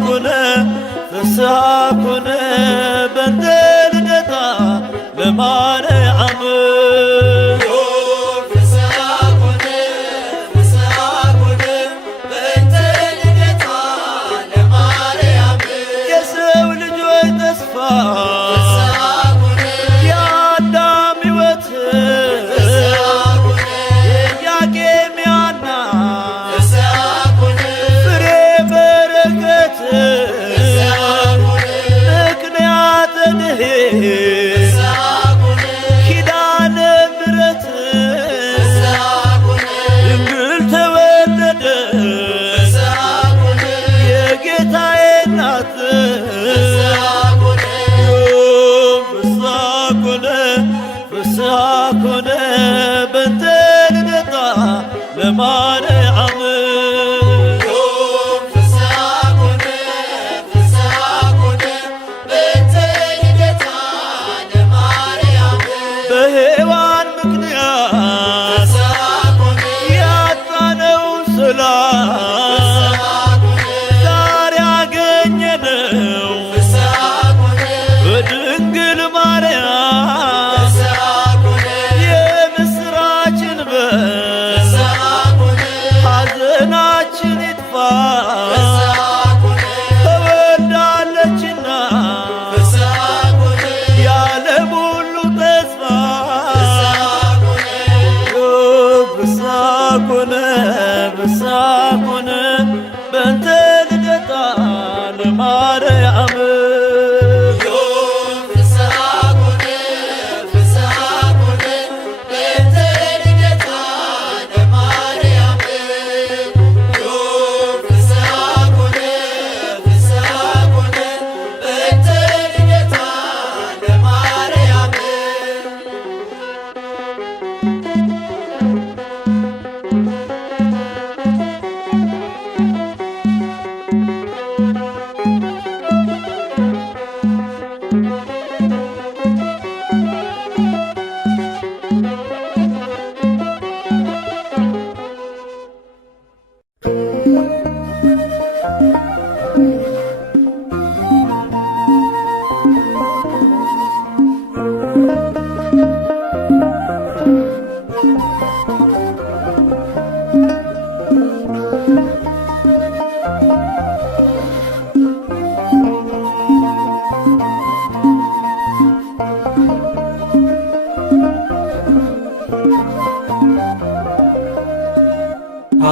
ኮነ ፍስሐ ኮነ በእንተ ልደታ ለማርያም የሰው ልጆች ተስፋ የአዳም ሕይወት የኢያቄም የሐና ፍሬ በረከት ምክንያተ ድኅነት ኪዳነ ምሕረት ድንግል ተወለደች የጌታዬ እናት ፍስሐ ኮነ በእንተ ልደታ ለማርያም በሔዋን ምክንያት ያጣነውን ሰላም ዛሬ አገኘነው በድንግል ማርያም የምስራችን በር ሐዘናችን ይጥፋ ተወልዳለችና የዓለም ሁሉ ተስፋ ፍስሐ ኮነ በእንተ ልደታ ለማርያም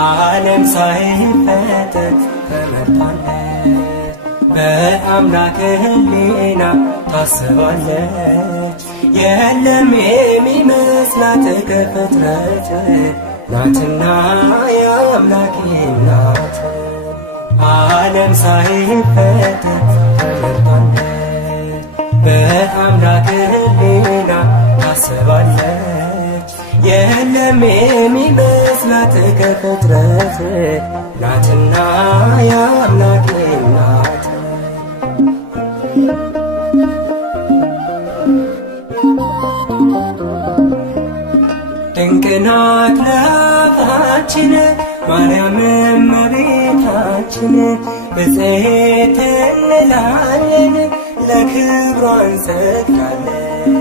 ዓለም ሳይፈጠር ተመርጣለች በአምላክ ሕሊና ታስባለች። የለም የሚመስላት ከፍጥረት ናትና የአምላክ ናት። ዓለም ሳይፈጠር ተመርጣለች በአምላክ ሕሊና ታስባለች። የለም የሚመስላት ከፍጥረት ናትና የአምላክ ናት። ድንቅ ናት ለአፋችን ማርያም እመቤታችን ብፅዕት እንላለን ለክብሯ እንሰግዳለን።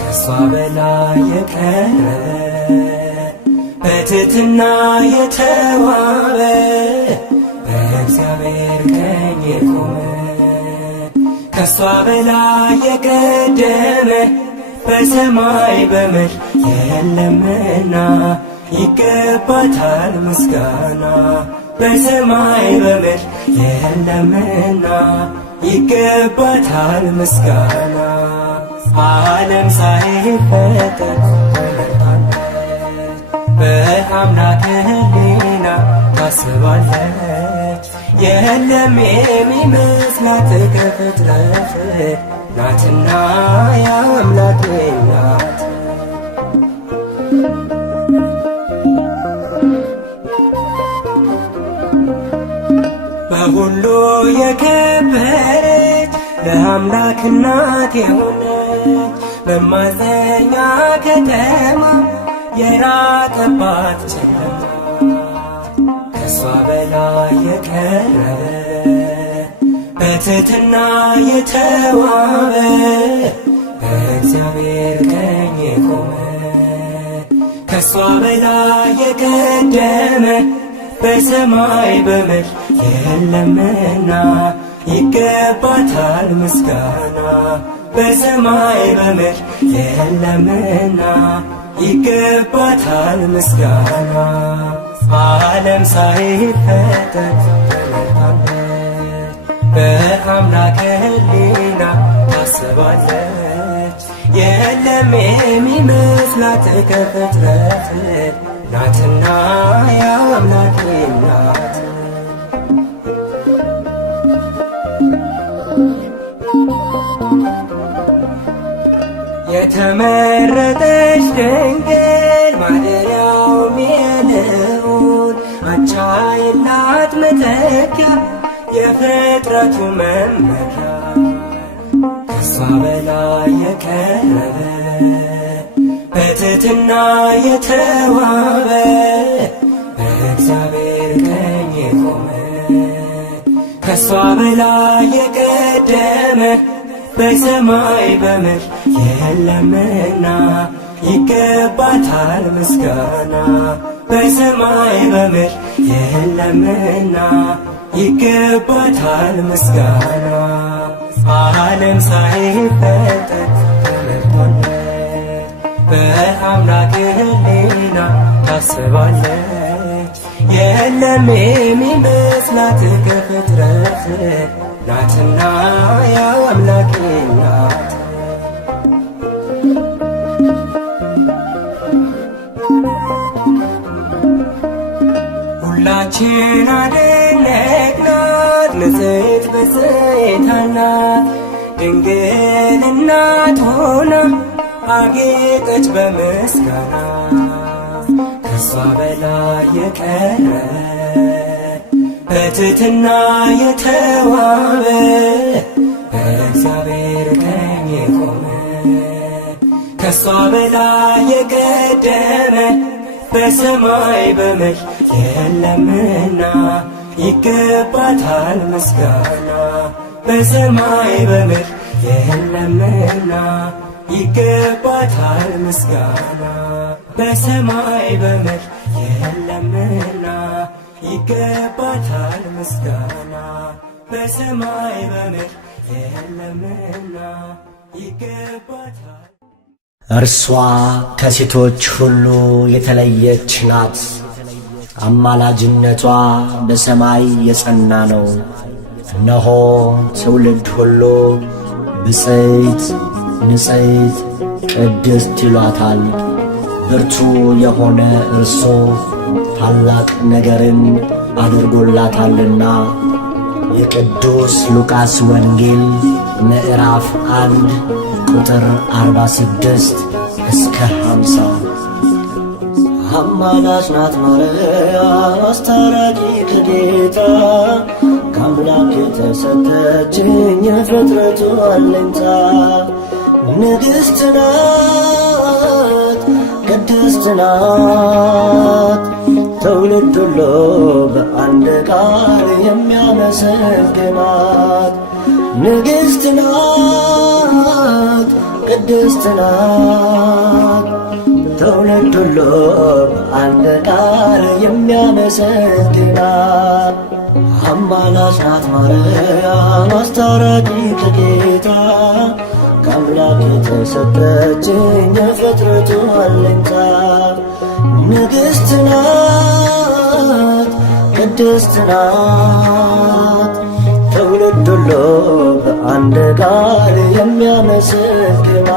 ከሷ በላይ የቀረ በትሕትና የተዋበ በእግዚአብሔር ቀኝ የቆመ ከሷ በላይ የቀደመ በሰማይ በምድር የለምና ይገባታል ምስጋና። በሰማይ በምድር የለምና ይገባታል ምስጋና። ዓለም ሳይፈጠር ተመርጣለች በአምላክ ሕሊና ታስባለች። የለም የሚመስላት ከፍጥረት ናትና የአምላክ ናት። በሁሉ የከበረች ለአምላክ እናት የሆነች በማፀኛ ከተማ የራቀባት ጨለማ ከሷ በላይ የቀረ በትሕትና የተዋበ በእግዚአብሔር ቀኝ የቆመ ከሷ በላይ የቀደመ በሰማይ በምድር የለምና ይገባታል ምስጋና። በሰማይ በምድር የለምና ይገባታል ምስጋና። ዓለም ሳይፈጠር ተመርጣለች፣ በአምላክ ሕሊና ታስባለች። የለም የሚመስላት ከፍጥረት ናትና የአምላክ ናት። የተመረጠች ድንግል ማደሪያውም የልዑል አቻ የላት መተኪያ የፍጥረቱ መመኪያ ከሷ በላይ የቀረበ በትሕትና የተዋበ በእግዚአብሔር ቀኝ የቆመ ከሷ በላይ የቀደመ በሰማይ በምድር የለምና ይገባታል ምስጋና። በሰማይ በምድር የለምና ይገባታል ምስጋና። ዓለም ሳይፈጠር ተመርጣለች፣ በአምላክ ሕሊና ታስባለች። የለም የሚመስላት ከፍጥረት ናትና የአምላክ ናት። ሁላችን አደነቅናት ንጽሕት ብፅዕት ናት። ድንግል እናት ሆና አጌጠች በምስጋና ከሷ በላይ የቀረበ በትሕትና የተዋበ በእግዚአብሔር ቀኝ የቆመ ከሷ በላይ የቀደመ በሰማይ በምድር የለምና ይገባታል ምስጋና። በሰማይ በምድር የለምና ይገባታል ምስጋና። በሰማይ በምድር የለምና ይገባታል ምስጋና። በሰማይ በምድር የለምና ይገባታል። እርሷ ከሴቶች ሁሉ የተለየች ናት። አማላጅነቷ በሰማይ የጸና ነው። እነሆ ትውልድ ሁሉ ብፅዕት ንጽሕት ቅድስት ይሏታል። ብርቱ የሆነ እርሱ ታላቅ ነገርን አድርጎላታልና። የቅዱስ ሉቃስ ወንጌል ምዕራፍ 1 ቁጥር 46 እስከ 50። አማላጅ ናት ማርያም አስታራቂ ከጌታ ከአምላክ የተሰጠችኝ የፍጥረቱ አለኝታ። ንግሥት ናት ቅድስት ናት ትውልድ ሁሉ በአንድ ቃል የሚያመሰግናት። ንግሥት ናት ቅድስት ናት ትውልድ ሁሉ በአንድ ቃል የሚያመሰግናት። አማላጅ ናት ማርያም አስታራቂ ከጌታ ከአምላክ የተሰጠችኝ የፍጥረቱ አለኝታ። ንግሥት ናት ቅድስት ናት ትውልድ ሁሉ በአንድ ቃል የሚያመሰግናት።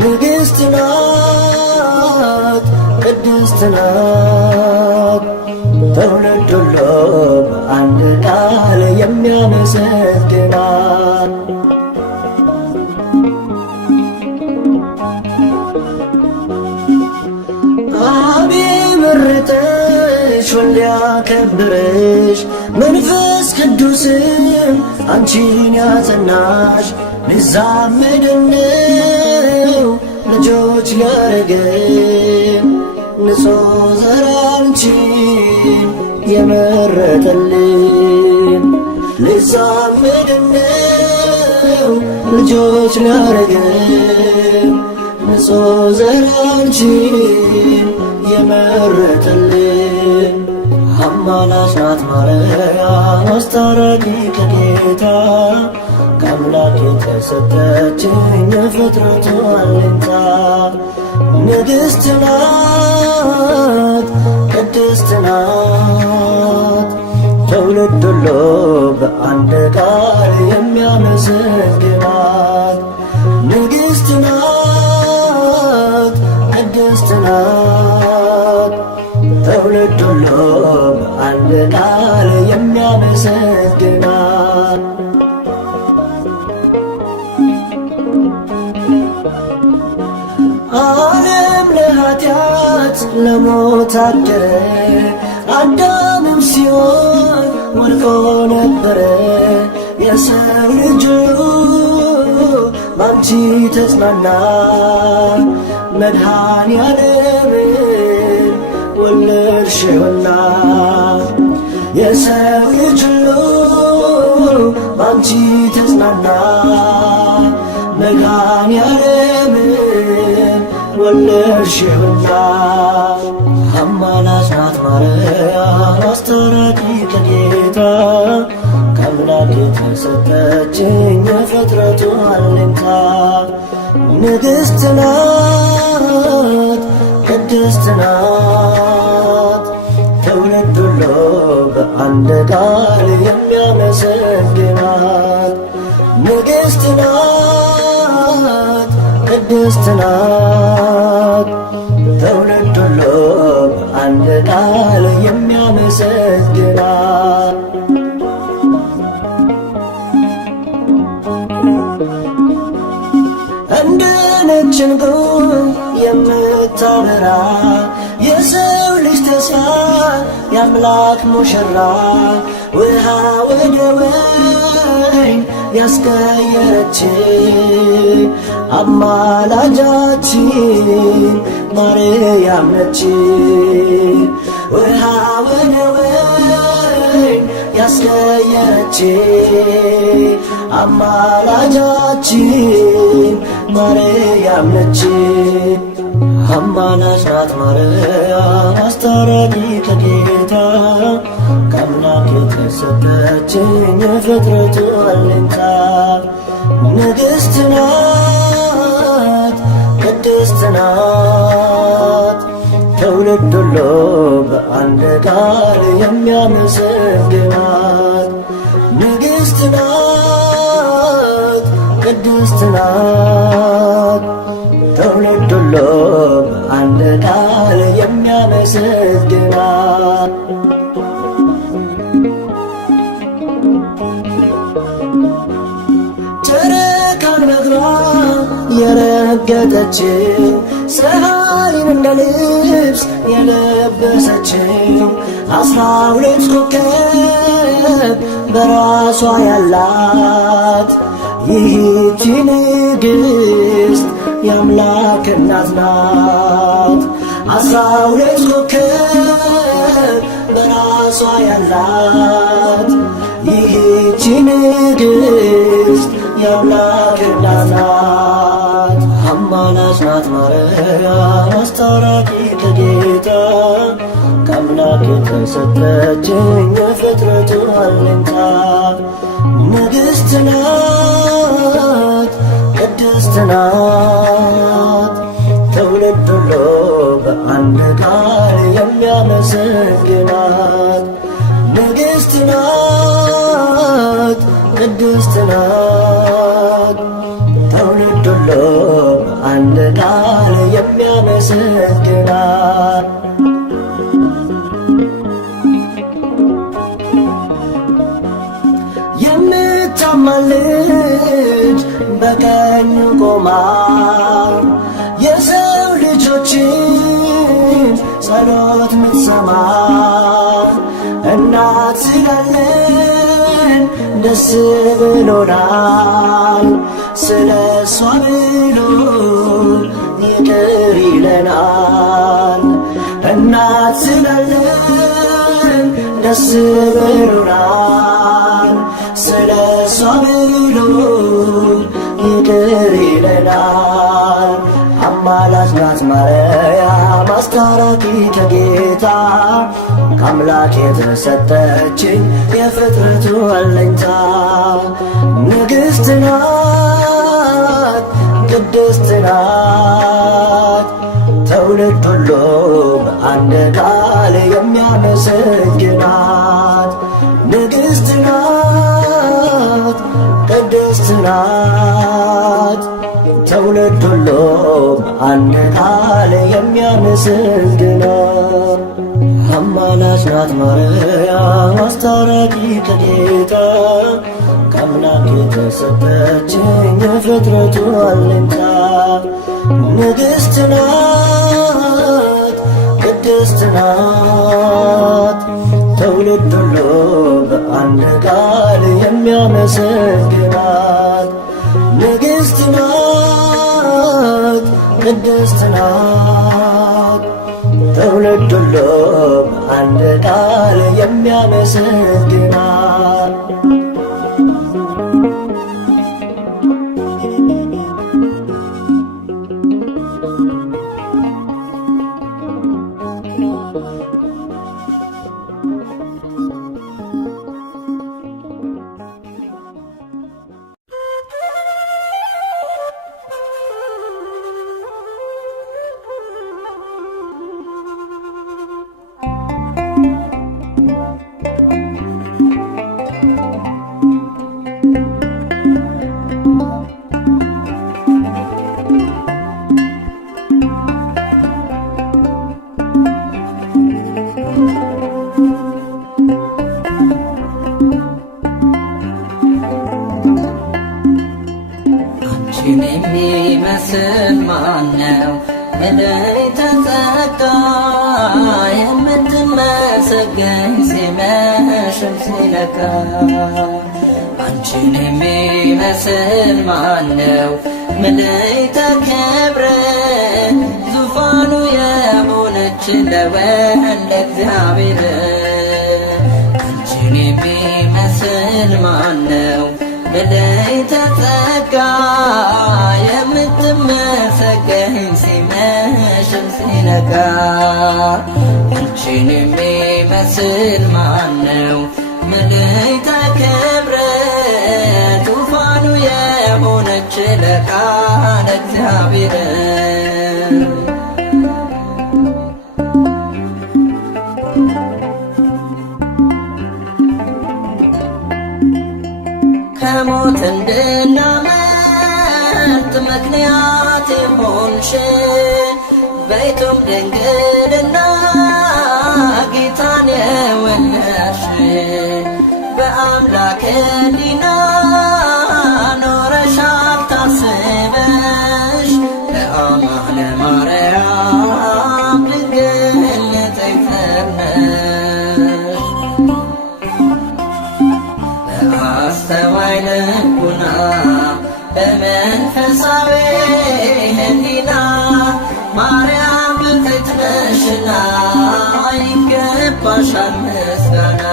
ንግሥት ናት ቅድስት ናት ትውልድ ሁሉ በአንድ ቃል የሚያመሰግናት። አብ መረጠሽ ወልድ ያከበረሽ መንፈስ ቅዱስም አንቺን ያጸናሽ። ንዛምድነው ልጆች ሊያረገን ንጹሕ ዘር አንቺን የመረጠልን። ሊዛመድን ነው ልጆች ሊያረገን ንጹሕ ዘር አንቺን የመረጠልን አማላጅ ናት ማርያም አስታራቂ ከጌታ ከአምላክ የተሰጠችኝ የፍጥረቱ አለኝታ ንግሥት ናት ቅድስት ናት ትውልድ ሁሉ በአንድ ቃል የሚያመሰግናት ንግሥት ናት ቅድስት ናት ትውልድ ሁሉ በአንድ ቃል የሚያመሰግናት ዓለም ለኃጢአት ለሞት አደረ አዳምም ሲሆን ወድቆ ነበረ የሰው ልጅ ባንቺ ተጽናና መድኃኔዓለምን ወለድሽውና የሰው ልጅ ባንቺ ተጽናና መድኃኔዓለምን ወለድሽውና አማላጅ ናት ማርያም አስታራቂ ከጌታ ከአምላክ የተሰጠችኝ የፍጥረቱ አለኝታ ንግሥት ናት ቅድስት ናት ትውልድ ሁሉ በአንድ ቃል የሚያመሰግናት ንግሥት ናት ቅድስት ናት ትውልድ ሁሉ በአንድ ቃል የሚያመሰግናት እንደ ነጭ ዕንቁ የምታበራ የሰው ልጅ ተስፋ የአምላክ ሙሽራ ውሃ ወደ ወይን ያስቀየረች አማላጃችን ማርያም ነች ውሃ ወደ ወይን ያስቀየረች አማላጃችን ማርያም ነች አማላጅ ናት ማርያም አስታራቂ ከጌታ ከአምላክ የተሰጠችኝ የፍጥረቱ አለኝታ ንግሥት ናት ቅድስት ናት ትውልድ ሁሉ በአንድ ቃል የሚያመሰግናት ንግሥት ናት ቅድስት ናት ትውልድ ሁሉ በአንድ ቃል የሚያመሰግናት ጨረቃን በእግሯ የረገጠችው ፀሐይን እንደ ልብስ የለበሰችው 12 ኮከብ በራሷ ያላት ይህቺ ንግሥት የአምላክ እናት ናት 12 ኮከብ በራሷ ያላት ይህቺ ንግሥት የአምላክ እናት ናት አማላጅ ናት ማርያም አስታራቂ ከጌታ ከአምላክ የተሰጠችኝ የፍጥረቱ አለኝታ ንግሥት ናት ቅድስት ናት ትውልድ ሁሉ በአንድ ቃል የሚያመሰግናት ንግሥት ናት ቅድስት ናት ትውልድ ሁሉ በአንድ ቃል የሚያመሰግናት የምታማልድ በቀኝ ቆማ የሰው ልጆችን ጸሎት ምትሰማ እናት ስላለን ደስ ብሎናል ስለ እሷ ብሎ ይቅር ይለናል እናት ስላለን ደስ ብሎናል ከአምላክ የተሰጠችኝ የፍጥረቱ አለኝታ ንግሥት ናት ቅድስት ናት ትውልድ ሁሉ በአንድ ቃል የሚያመሰግናት ንግሥት ናት ቅድስት ናት ትውልድ ሁሉ በአንድ ቃል የሚያመሰግናት አማላጅ ናት ማርያም አስታራቂ ከጌታ ከአምላክ የተሰጠችኝ የፍጥረቱ አለኝታ ንግሥት ናት ቅድስት ናት ትውልድ ሁሉ በአንድ ቃል የሚያመሰግናት ንግሥት ናት ቅድስት ናት ትውልድ ሁሉ በአንድ ቃል የሚያመሰግናት የሚመስል ማነው በላይ ተጠቃ የምትመሰገኝ ሲመሽም ሲነጋ አንቺን የሚመስል ማነው በላይ ተከብረ ዙፋኑ የሆነች ለወልደ እግዚአብሔር አንቺን የሚመስል ማነው በላይ ተጠጋ የምትመሰገኝ ሲመሽም ሲነጋ አንቺን የሚመስል ማነው በላይ ተከብረ ዙፋኑ የሆነች ለቃለ እግዚአብሔር ከሞት እንድናመልጥ ምክንያት የሆንሽ በይቱም ድንግልና ጌታን የወለድሽ በአምላክ ሕሊና ኖረሻል ታስበሽ ለአማለ ማርያም ድንግል ንጽሕት ነሽ በአስተዋይ ልቡና በመንፈሳዊ ሕሊና ማርያም ብፅዕት ነሽና ይገባሻል ምስጋና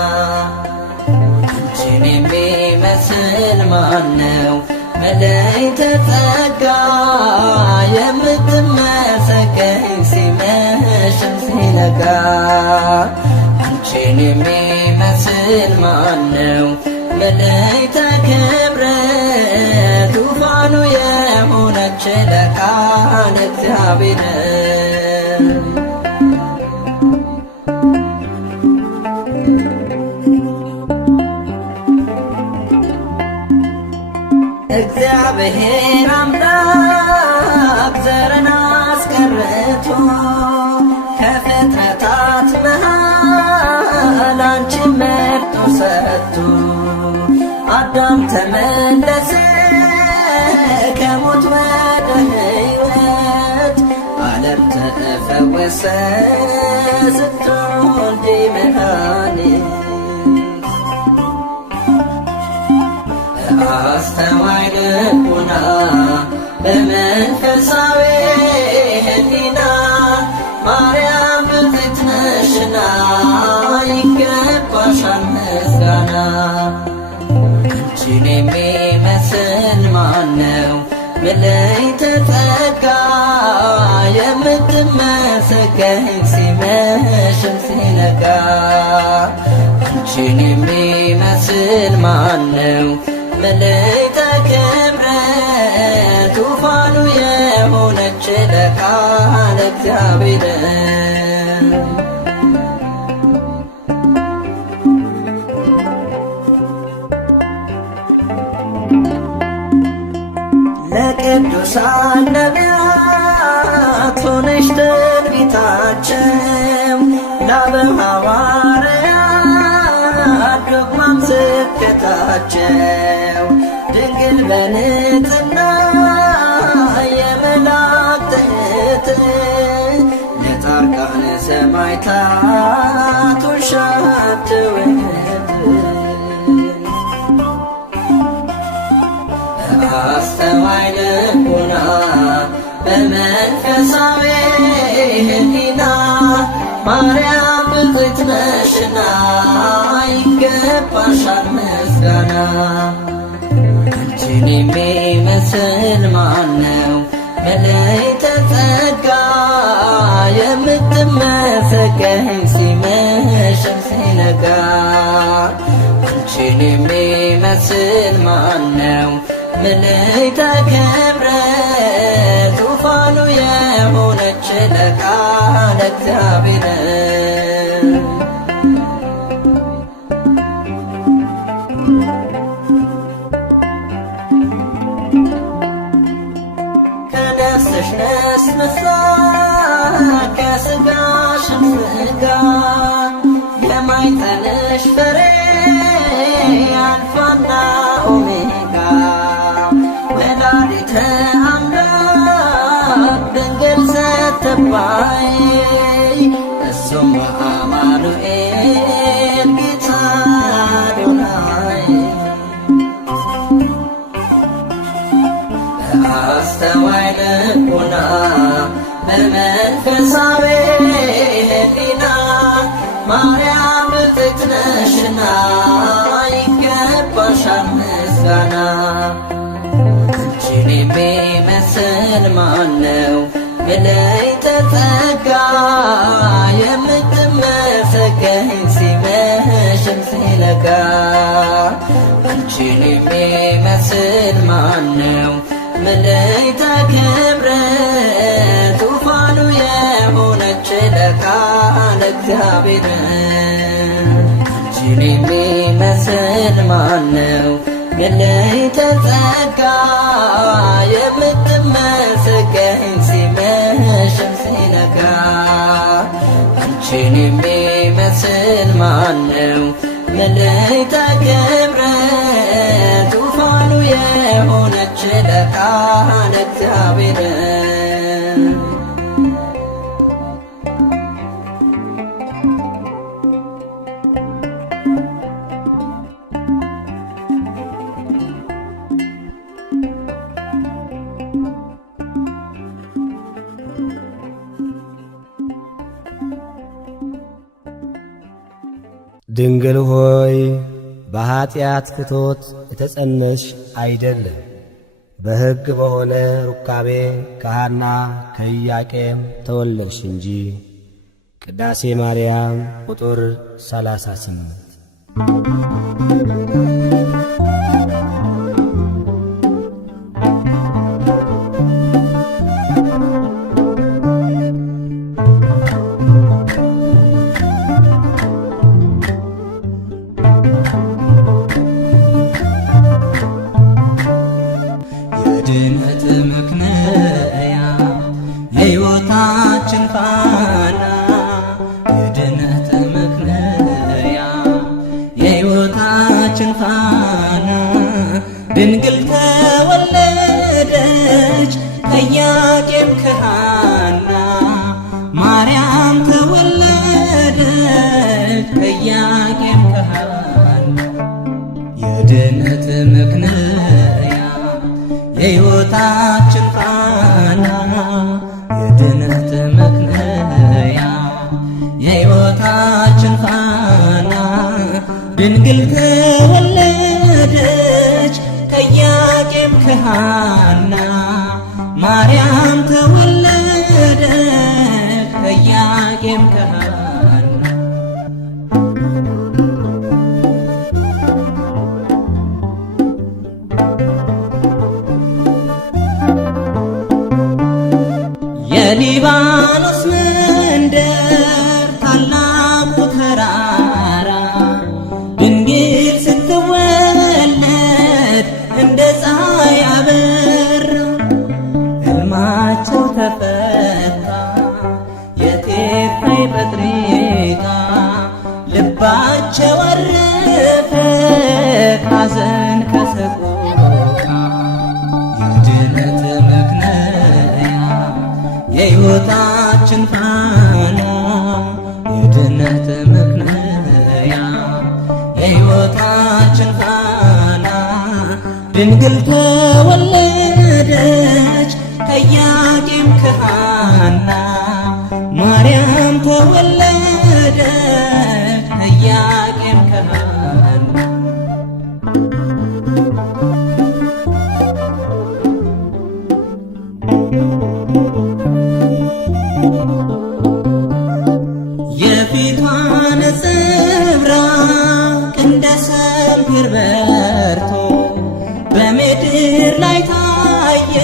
አንቺን የሚመስል ማነው በላይ ተጠጋ የምትመሰገኝ ሲመሽም ሲነጋ አንቺን የሚመስል ማነው በላይ ተከብረ ዙፋኑ የሆነች ለቃለ እግዚአብሔር እግዚአብሔር አምላክ ዘርን አስቀርቶ ከፍጥረታት መሃል አንቺን መርጦ ሰጥቶ አዳም ተመለሰ ከሞት ወደ ሕይወት ዓለም ተፈወሰ ስትወልጂ መድኃኒት በአስተዋይ ልቡና በመንፈሳዊ ሕሊና ማርያም ብፅዕት ነሽና ይገባሻል ምስጋና አንቺን የሚመስል ማነው በላይ ተጠጋ የምትመሰገኝ ሲመ ሲመሽም ሲነጋ አንቺን የሚመስል ማነው? መልዕልተ ክብረት ዙፋኑ የሆነች ለቃለ እግዚአብሔር ለቅዱሳን ነቢያት ሆነሽ ትንቢታቸው ለአበው ሐዋርያት ዶግማም ስብከታቸው ድንግል በንጽሕና የመላእክት እህት ለጻድቃነ ሰማዕታት ውሻት ውህት በአስተዋይ ልቡና በመንፈሳዊ ሕሊና ማርያም ብፅዕት ነሽና ይገባሻል ምስጋና። አንቺን የሚመስል ማነው? መልዕልተ ጸጋ የምትመሰገኝ ሲመሽም ሲነጋ አንቺን የሚመስል ማነው? መልዕልተ ክብረት ዙፋኑ የሆነች ለቃለ እግዚአብሔር ከነፍስሽ ነስንሳ ከሥጋሽም ሥጋ የማኅፀንሽ ፍሬ አልፋና ኦሜጋ ወላዲተ አምላክ ድንግል ስትባይ እሱም አማኑኤል ጌታ አዶናይ በአስተዋይ ልቡና በመንፈሳዊ ሕሊና ማርያም ብፅዕት ነሽና ይገባሻል ምስጋና። አንቺን የሚመስል ማነው? መልዕልተ ጸጋ የምትመሰገኝ ሲመሽም ሲነጋ አንቺን የሚመስል ማነው? መልዕልተ ክብረት ዙፋኑ የሆነች ለቃለ እግዚአብሔር አንቺን የሚመስል ማነው? መልዕልተ ጸጋ የምትመሰገኝ ሲመሽም ሲነጋ አንቺን የሚመስል ማነው? መልዕልተ ክብረት ዙፋኑ የሆነች ለቃለ እግዚአብሔር ድንግል ሆይ በኀጢአት ፍቶት የተጸነስሽ አይደለም፣ በሕግ በሆነ ሩካቤ ከሐና ከኢያቄም ተወለድሽ እንጂ። ቅዳሴ ማርያም ቁጥር 38 የድነት ምክንያ የሕይወታችን ፋና የድነት ምክንያ የሕይወታችን ፋና ድንግል ተወለደች ከኢያቄም ከሐና ማርያም ተወለደች ከኢያቄም ከሐና የድነት ምክንያ የሕይወታችን ፋና የድነት ምክንያ የሕይወታችን ፋና ድንግል ተወለደች ከኢያቄም ከሐና ማርያም ተወለደች ከኢያቄም ከሐና በሊባኖስ መንደር ታላቁ ተራራ ድንግል ስትወለድ እንደ ፀሐይ አበራ። ሕልማቸው ተፈታ የቴፋይ ጴጥሪቃ ልባቸው አረፈ ካዘን ከሰቆቃ። የድነት ምክንያ የሕይወታችን ፋና የድነት ምክንያ የሕይወታችን ፋና ድንግል ተወለደች ከኢያቄም ከሐና ማርያም ተወለደች ከኢያቄም ከሐና። የፊቷ ነጸብራቅ እንደ ሰምፔር በርቶ በምድር ላይ ታየ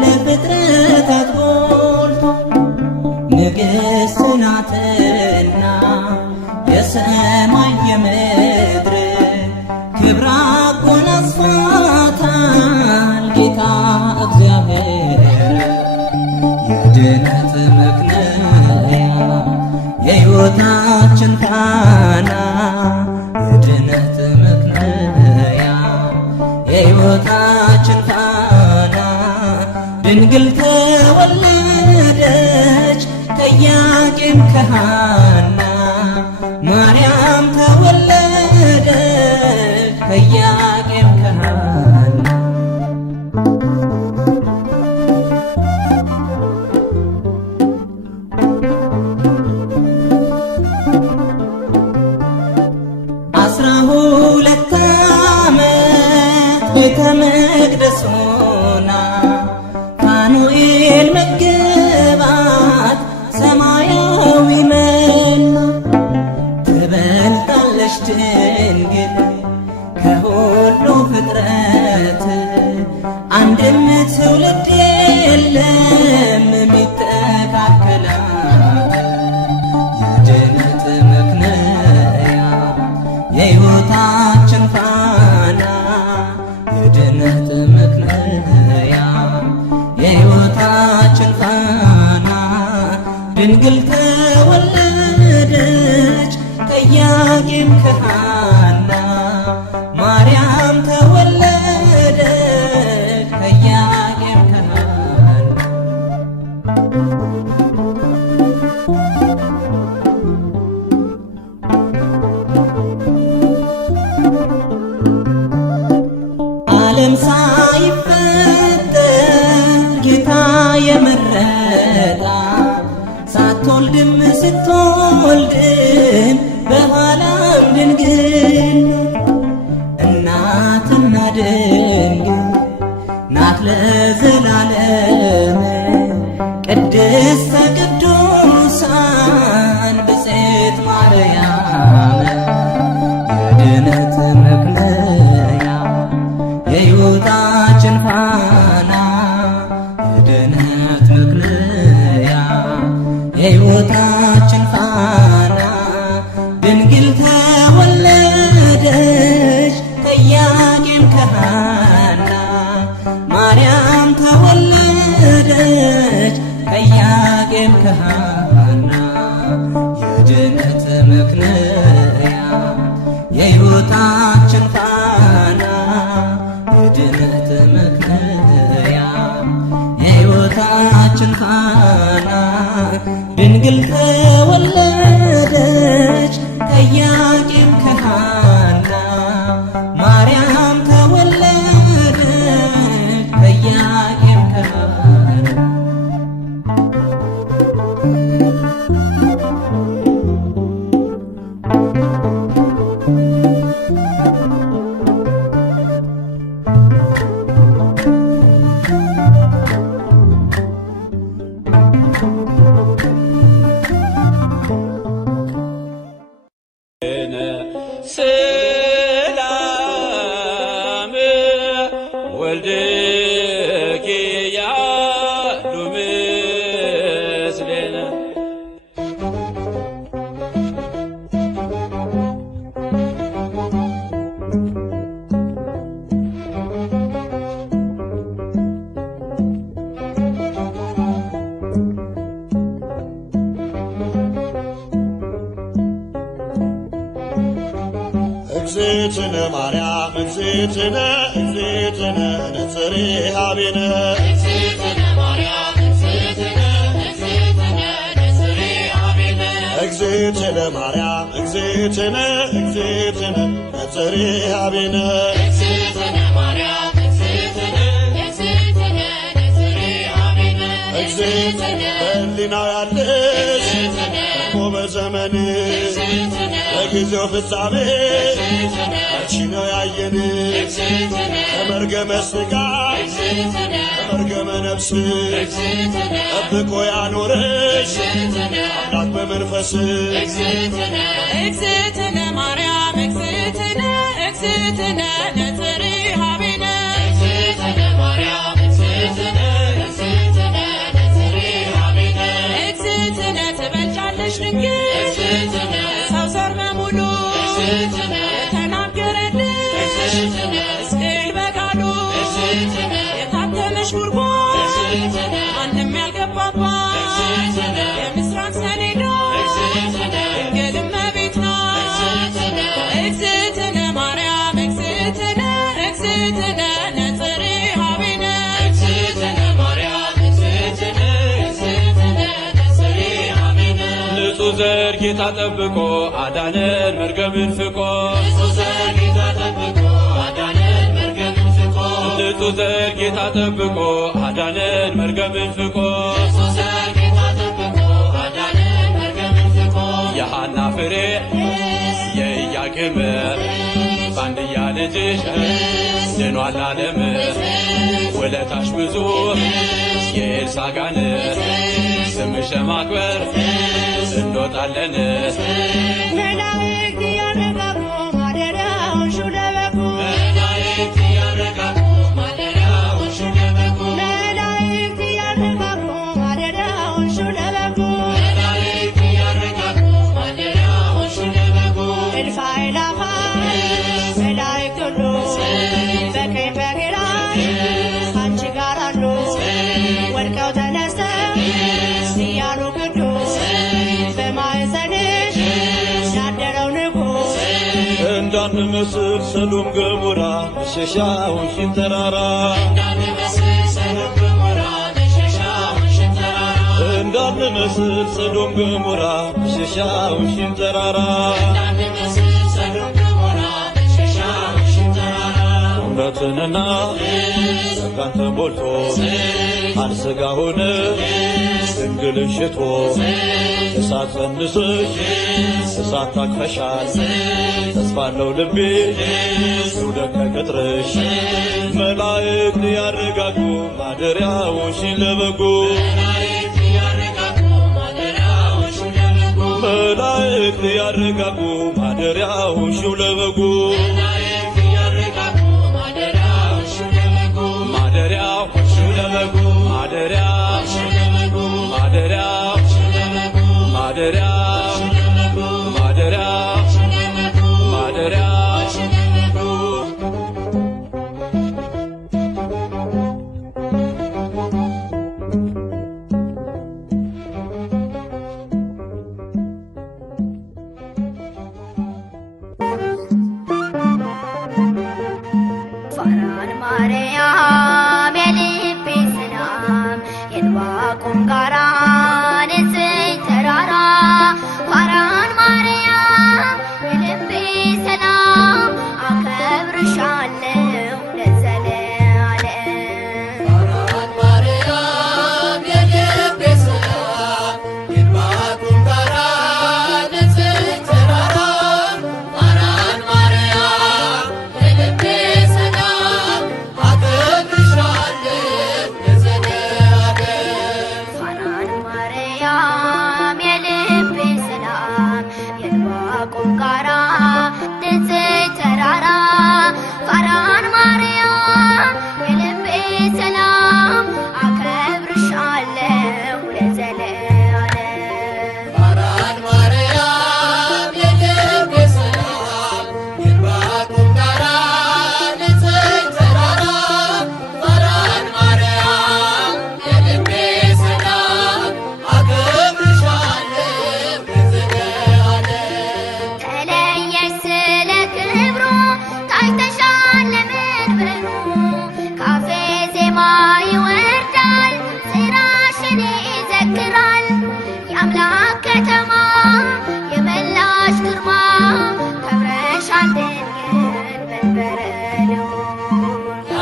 ለፍጥረታት ጎልቶ። ንግሥት ናትና የሰማይ የምድር ክብራ አጎናጽፏታል ጌታ እግዚአብሔር። የድነት ምክንያ የሕይወታችን ፋና የድነት ምክንያ የሕይወታችን ፋና ድንግል ተወለደች ከኢያቄም ከሐና ማርያም ተወለደች ከኢያቄም ከሐና። ሁለት ዓመት ቤተ መቅደስ ሆና ፋኑኤል መገባት ሰማያዊ መና። ትበልጣለች ድንግል ከሁሉ ፍጥረት አንድም ትውልድ የለም የሚተካከላት። የድነት ምክንያ የሕይወታችን ፋና የድነት ምክንያ የሕይወታችን ፋና ድንግል ተወለደች ከኢያቄም ከሐና ማርያም ተወለደች ከኢያቄም ከሐና። ዓለም ሳይፈጠር ጌታ የመረጣት ሳትወልድም ስትወልድም በኋላም ድንግል እናትና ድንግል ናት ለዘላለም ቅድስተ ቅዱሳን ብፅዕት ማርያም። የድነት ምክንያ የሕይወታችን ፋና የድነት ምክንያ የሕይወታችን ፋና ድንግል ተወለደች እግዝእትነ ማርያም እግዝእትነ እግዝእትነ ነጽሬ ኀቤነ እግዝእትነ ማርያም እግዝእትነ እግዝእትነ ነጽሬ ኀቤነ እግዝእትነ ማርያም እግዝእትነ እግዝእትነ ነጽሬ ኀቤነ እግዝእትነ ማርያም እግዝእትነ እግዝእትነ ነጽሬ ኀቤነ እግዝእትነ በሕሊናው ያለሽ እኮ በዘመንሽ በጊዜው ፍጻሜ አንቺ ነው ያየን ከመርገመ ሥጋ ከመርገመ ነፍስ ጠብቆ ያኖረሽ አምላክ በመንፈስ እግዝእትነ ማርያም እግዝእትነ እግዝእትነ ነጽሬ ኀቤነ እግዝእትነ ማርያም እግዝእትነ እግዝእትነ ነጽሬ ኀቤነ እግዝእትነ ትበልጫለሽ ድንግል ሰው ዘር በሙሉ የተናገረልሽ ሕዝቅኤል በቃሉ የታተመሽ ጉድጓድ ማንም ያልገባባት የምስራቅ ሰሌዳ ድንግል እመቤት ናት። እግዝእትነ ማርያም እግዝእትነ እግዝእትነ ነጽሬ ኀቤነ እግዝእትነ ማርያም እግዝእትነ እግዝእትነ ነጽሬ ኀቤነ ንጹሕ ዘር ጌታ ጠብቆ አዳነን መርገምን ፍቆ ንጹሕ ዘር ጌታ ጠብቆ አዳነን መርገምን ፍቆ ንጹሕ ዘር ጌታ ጠብቆ አዳነን መርገምን ፍቆ ንጹሕ ዘር ጌታ ጠብቆ አዳነን መርገምን ፍቆ የሐና ፍሬ የኢያቄም ባንድያ ልጅሽ ድኗል ዓለም ውለታሽ ብዙ የኤልሳጋን ስምሽ ለማክበር እንወጣለን መላእክት ያረጋጉ ማደሪያውን ሹለበኩ መላእክት ያረጋጉ ማደሪያውን ሹለበኩ መላእክት ያረጋጉ ማደሪያውን ሹለበኩ መላእክት ያረጋጉ ማደሪያውን ሹለበኩ እልፍ አእላፋት መላእክት ሁሉ በቀኝ በግራ ከአንቺ ጋር አሉ ወድቀው ተነስተው እያሉ ቅዱስ በማኅፀንሽ ያደረው ንጉሥ እንዳንመስል ሰዶም ገሞራ መሸሻውን ተራራ እንዳንመስል ሰዶም ገሞራ መሸሻውን ተራራ እውነትንና ጸጋን ተሞልቶ ቃል ሥጋ ሆነ ድንግልን ሽቶ እሳት ጸንሰሽ እሳት ታቅፈሻል ተስፋለው ልቤ ይውደቅ ከቅጥርሽ መላእክት ያረጋጉ ማደሪያውሽን ለበጉ መላእክት ያረጋጉ ማደሪያውሽን ለበጉ ማደሪያው ለበጉ ማደሪያው ማደሪያው ማደሪያው ማደሪያው ማደሪያው ፋራን ማርያም የልቤ ሰላም የዕንባቆም ጋራ ንጽሕት ተራራ ፋራን ማርያም የልቤ ሰላም አከብርሻለሁ ለዘለዓለም። ፋራን ማርያም የልቤ ሰላም የዕንባቆም ጋራ ንጽሕት ተራራ ፋራን ማርያም የልቤ ሰላም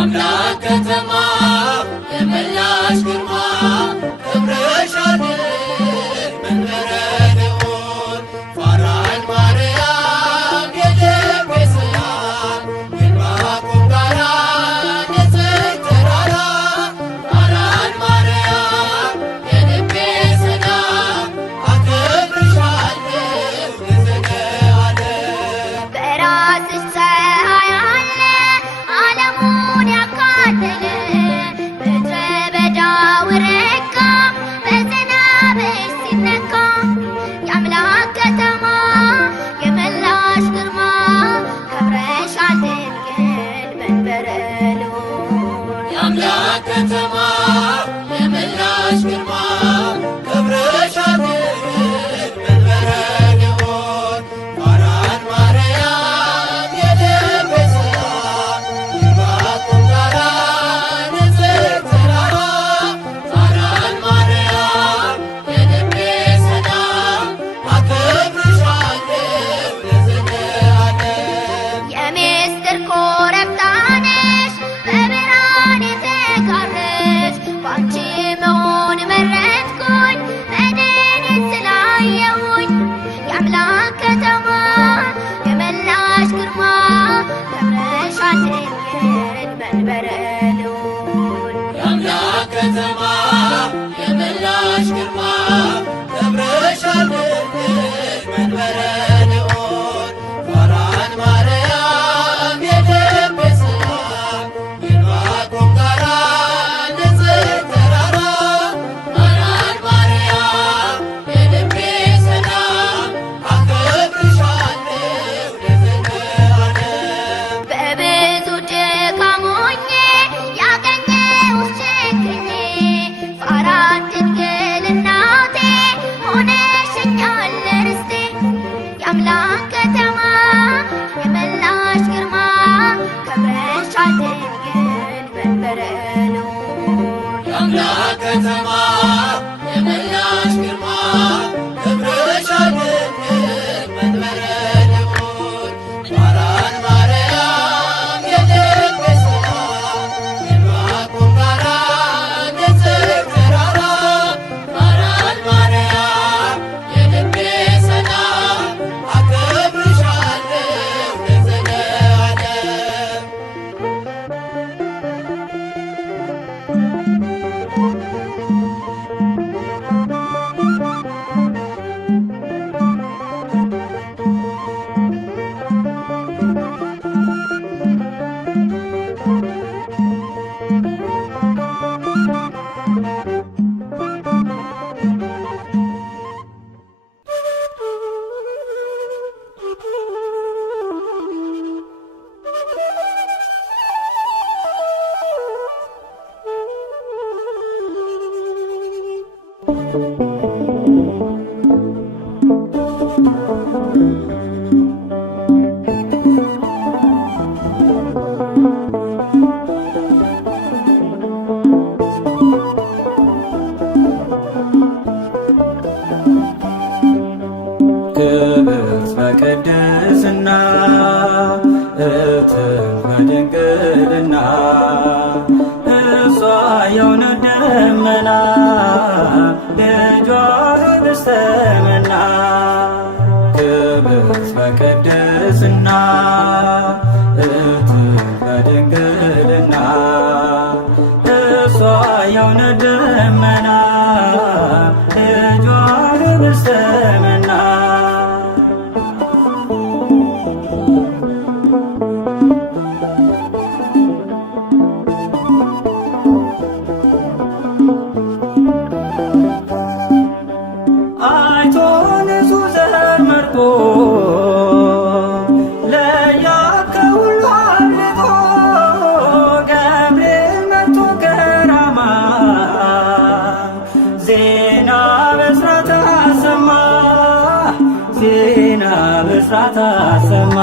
የአምላክ ከተማ የመላሽ ግርማ ክብርሻድር መንበረ ልዑል ፋራን ማርያም የልቤ ሰላም የዕንባቆም ጋራ ንጽሕት ተራራ ፋራን ማርያም የልቤ ሰላም አከብርሻለሁ ለዘለዓለም። በራስሽ ፀሐይ አለ ዓለሙን ያካለለ ምድረ በዳው ረጋ በዝናብሽ ሲነካ የአምላክ ከተማ የመላሽ ግርማ ከብረሻል ድንግል መንበረ ልዑል የአምላክ ከተማ የመላሽ ግርማ ክብርሻል ድንግል መንበረ ልዑል ፋራን ማርያም የልቤ ሰላም የዕንባቆም ጋራ ንጽሕት ተራራ ፋራን ማርያም የልቤ ሰላም አከብርሻለሁ ለዘለዓለም። የምስጢር ኮረብታ ነሽ በብርሃን የተጋረድሽ በአንቺ መሆን መረጥኩኝ መድንን ስላየሁኝ የአምላክ ከተማ የመላሽ ግርማ ከብረሻል ድንግል መንበረ ልዑል የአምላክ ከተማ የመላሽ ግርማ ክብርሻል ድንግል መንበረ ልዑል ፋራን ማርያም የልቤ ሰላም የዕንባቆም ጋራ ንጽሕት ተራራ ፋራን ማርያም የልቤ ሰላም አከብርሻለሁ ለዘለዓለም። በብዙ ድካም ሆኜ ያገኘሁሽ ችግኜ ፋራን ድንግል እናቴ ሆነሽኛል ርስቴ የአምላክ ከተማ የመላሽ ግርማ ከብረሻል ድንግል መንበረ ልዑል የአምላክ ከተማ የመላሽ ግርማ ክብርሻል ድንግል መንበረ ልዑል ፋራን ማርያም የልቤ ሰላም የዕንባቆም ጋራ ንጽሕት ተራራ ፋራን ማርያም የልቤ ሰላም አከብርሻለሁ ለዘለዓለም። ክብርት በቅድስና እትም በድንግልና እሷ የእውነት ደመና ልጇ ኅብስተ መና። ክብርት በቅድስና እትም በድንግልና እሷ የእውነት ደመና ልጇ ኅብስተ መና። አይቶ ንጹሕ ዘር መርጦ ለያት ከሁሉ አብልጦ ገብርኤል መጥቶ ከራማ ዜና ብስራት አሰማ ዜና ብስራት አሰማ።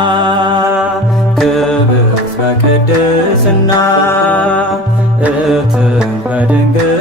ክብርት በቅድስና እትም በድንግልና